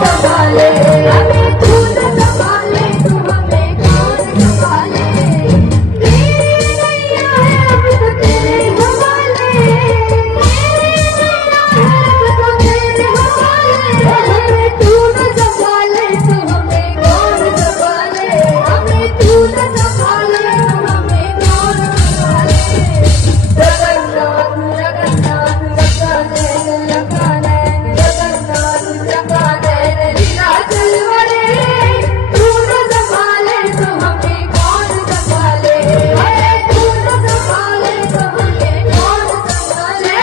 संभाले हमें तू न संभाले तू हमें कौन संभाले तेरी नैया है अब तो तेरे हवाले तेरी नैया है अब तो तेरे हवाले हमें तू न संभाले तो हमें कौन संभाले हमें तू न संभाले तो हमें कौन संभाले जगन्नाथ जगन्नाथ लखा नैन जगन्नाथ लखा नैन लीला चल वरे तू न संभाले तो हमें कौन संभाले हमें तू न संभाले तो हमें कौन संभाले